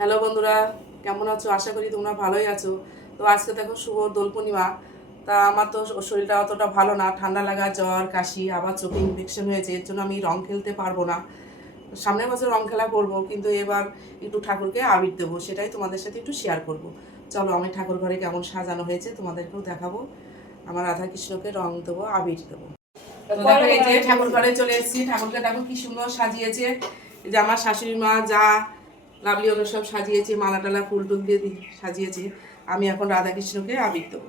Hello বন্ধুরা, কেমন আছো? আশা করি তোমরা ভালোই আছো। তো আজকে দেখো শুভ দোল পূর্ণিমা। তা আমার তো শরীরটা অতটা ভালো না, ঠান্ডা লাগা, জ্বর, কাশি, আবার চোখে ইনফেকশন হয়েছে। এর জন্য আমি রং খেলতে পারবো না। সামনের বছর রং খেলা করবো, কিন্তু এবার একটু ঠাকুরকে আবির দেবো, সেটাই তোমাদের সাথে একটু শেয়ার করব। চলো, আমি ঠাকুর ঘরে কেমন সাজানো হয়েছে তোমাদেরকেও দেখাবো। আমার রাধা কৃষ্ণকে রং দেবো, আবির দেবো। এই যে ঠাকুর ঘরে চলে এসেছি, ঠাকুরকে দেখো কি সুন্দর সাজিয়েছে। এই যে আমার শাশুড়ি মা, যা লাভলি, ওরা সব সাজিয়েছে, মালা টালা ফুল টুল দিয়ে সাজিয়েছে। আমি এখন রাধাকৃষ্ণকে আবির দেবো।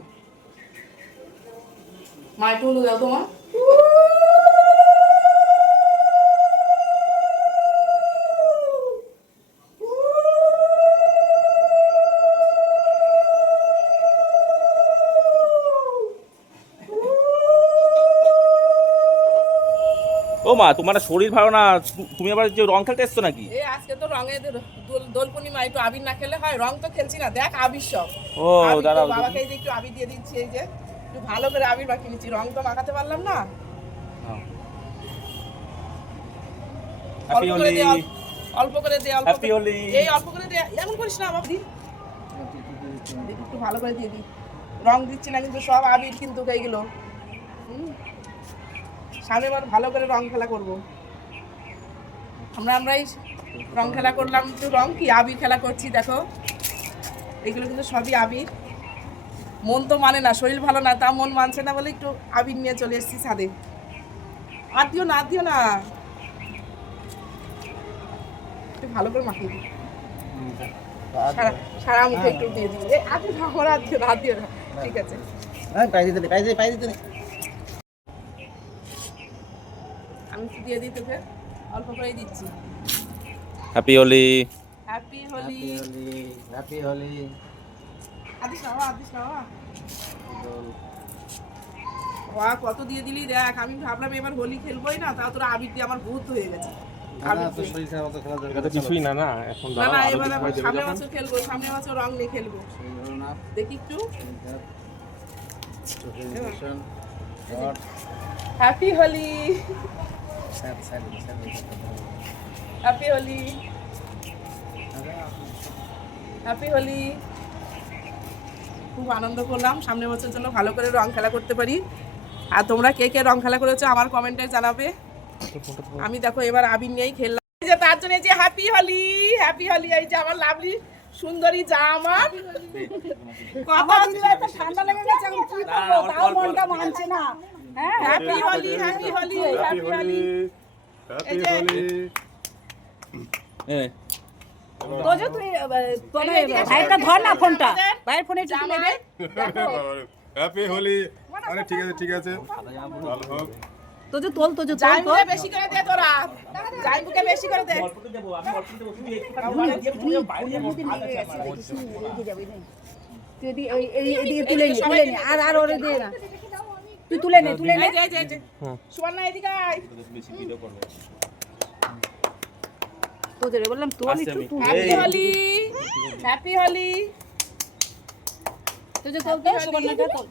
মা একটু হলুদ দাও তোমার। ও মা, তোমার শরীর ভালো না, তুমি আবার যে রং খেলতে এসছো নাকি? এই আজকে তো রঙের দোল পূর্ণিমা, একটু আবির না খেলে হয়? রং তো খেলছি না, দেখ আবির সব। ও দাঁড়াও, বাবাকে এই যে একটু আবির দিয়ে দিচ্ছি, এই যে একটু ভালো করে আবির মাখিয়ে নিচ্ছি, রং তো মাখাতে পারলাম না। হ্যাপি হোলি। অল্প করে দে, অল্প হ্যাপি হোলি। এই অল্প করে দে, এমন করিস না বাবা। একটু ভালো করে দিয়ে দি, রং দিচ্ছি না কিন্তু সব আবির কিন্তু এইগুলো। সামনেবার ভালো করে রং খেলা করব। আমরাই রং খেলা করলাম, একটু রং কি আবির খেলা করছি দেখো। এগুলো কিন্তু সবই আবির। মন তো মানে না, শরীর ভালো না, তা মন মানছে না বলে একটু আবির নিয়ে চলে এসেছি ছাদে। আর দিও না, আর দিও না, একটু ভালো করে মাখিয়ে দিই, সারা মুখে একটু দিয়ে দিই। আর আমার আর দিও না, ঠিক আছে। আমি দিয়ে দিই তোকে, অল্প করেই দিচ্ছি। Happy Holi. Happy Holi. Happy Holi. আদিস না বাবা, আদিস না বাবা। বাবা কত দিয়ে দিলি দেখ। আমি ভাবলাম এবার হোলি খেলবোই না, তাও তোরা আবির দিয়ে আমার বহুত হয়ে গেছে। কিছুই না না, এখন না না, এবার আমি সামনের বছর খেলবো, সামনের বছর রং নিয়ে খেলবো। দেখি একটু। Happy Holi. Happy Holi. Happy Holi. খুব আনন্দ করলাম, সামনের বছর জন্য ভালো করে রং খেলা করতে পারি। আর তোমরা কে কে রং খেলা করেছো আমার কমেন্টে জানাবে। আমি দেখো এবার আবির নিয়েই খেললাম, যে তার জন্য যে হ্যাপি হোলি, হ্যাপি হোলি। এই যে আমার লাভলি সুন্দরী যা আমার ঠান্ডা লেগে গেছে, এখন কি করবো, তাও মনটা মানছে না। Happy Holi, happy Holi, happy Holi. এই যে তোজো তুই ভাইটা ধর না ফোনটা, ভাইয়ের ফোনে একটু তুলে দে। হ্যাপি হোলি। আরে ঠিক আছে, ঠিক আছে, ভালো হোক। তোজো তোল, তোজো তোল, জাইমুকে বেশি করে দে তোরা, জাইমুকে বেশি করে দে। তুই এইদিকে তুলে নে, তুলে নে, আর ওরে দে না, তুই তুলে নে, তুলে নে। এই যে সুবর্ণা এদিকে আয়। তোদের বললাম তোল একটু, তুল। Happy Holi, happy Holi. তোজো তোল তো, সুবর্ণাটা তোল।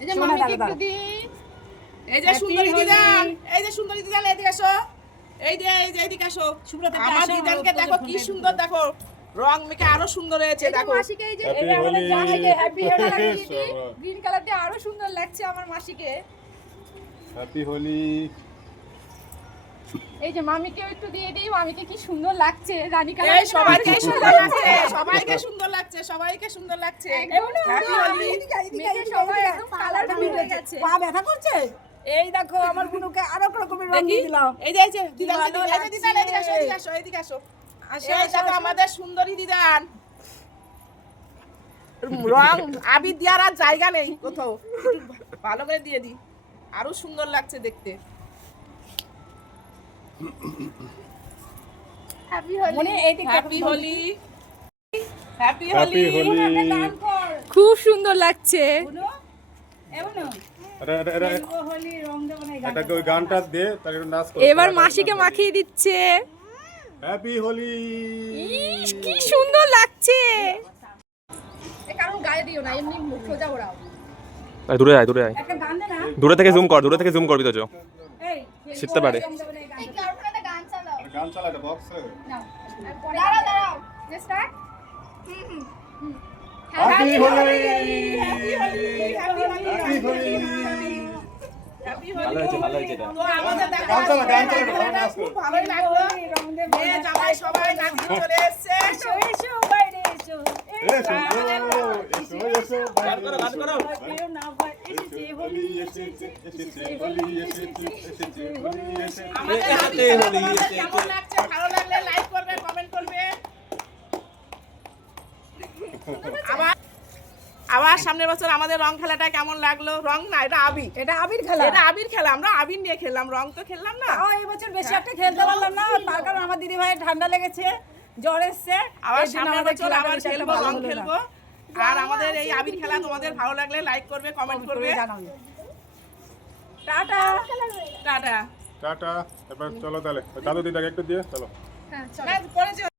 এই যে মামি একটু দি। এই যে সুন্দরী দিদান, এই যে সুন্দরী দিদান, এদিকে আসো। এই যে এদিকে আসো। আমার দিদানকে দেখো কি সুন্দর, দেখো রং মেখে আরো সুন্দর হয়েছে দেখো। মাসিকে এই যে হ্যাপি এটা আমাদের হোলি। জামাইকে হ্যাপি হোলি গ্রিন কালারটা আরো সুন্দর লাগছে আমার মাসিকে। হ্যাপি হোলি। এই যে মামিকেও একটু দিয়ে দিই, মামিকে কি সুন্দর লাগছে রানী কালার। এই সবাইকে সুন্দর লাগছে, সবাইকে সুন্দর লাগছে, সবাইকে সুন্দর লাগছে। হ্যাপি হোলি। মেয়েদের সবাই একদম কালার মিলে গেছে। পা ব্যথা করছে, এই দেখো আমার বুনুকে আরো রকমের রং দিয়ে দিলাম। এই যে দিদান, এই যে দিদান, এদিকে আসো, এদিকে আসো, এদিকে আসো। এই দেখো আমাদের সুন্দরী দিদান, রং আবির দেওয়ার আর জায়গা নেই কোথাও, ভালো করে দিয়ে দি, আরো সুন্দর লাগছে দেখতে। হ্যাপি হোলি। মনে এইদিকে happy Holi, happy happy Holi. Holi. খুব সুন্দর লাগছে। হোলি রং দেবো না, এটাকে ওই গানটা দে, তার একটু নাচ করো। এবার মাসিকে মাখিয়ে দিচ্ছে। হ্যাপি হোলি। ইস, কি সুন্দর লাগছে। কারণ গায়ে দিও না, এমনি সোজা ওড়াও। দূরে আয়, দূরে আয়, একটা গান দে না। দূরে থেকে জুম কর, দূরে থেকে জুম করবি তো। এই শিখতে পারে। এই কারণ একটা গান চালাও। গান চালা এটা বক্সে। দাঁড়াও দাঁড়াও start happy Holi happy Holi happy Holi ভালো হয়েছে ভালো হয়েছে এটা তো আমাদের দেখো গান চালা গান চালা খেলাটা গান খুব ভালোই লাগলো মেয়ে জামাই সবাই নাচতে চলে এসেছে এসো এসো এসো গান করো গান করো হোলি এসেছে এসেছে হোলি এসেছে এসেছে হোলি এসেছে। আমাদের এসেছে হাবি খেলা হোলি, তোমাদের এসেছে। কেমন লাগছে ভালো লাগলে লাইক করবে কমেন্ট করবে আবার সামনের বছর আমাদের রং খেলাটা কেমন লাগলো রং না এটা আবির এটা আবির খেলা এটা আবির খেলা আমরা আবির নিয়ে খেললাম রং তো খেললাম না তাও এই বছর বেশি একটা খেলতে পারলাম না তার কারণ আমার দিদি ভাইয়ের ঠান্ডা লেগেছে জ্বর এসছে আবার এর জন্য সামনের আমাদের বছর খেলাটা আবার বেশি একটা খেলবো ভালো রং হলো না। খেলবো আর আমাদের এই আবির খেলা তোমাদের ভালো লাগলে লাইক করবে কমেন্ট করবে জানাবে টাটা টাটা টাটা এবার চলো তাহলে দাদু দিদাকে একটু দিয়ে চলো হ্যাঁ চলো পরে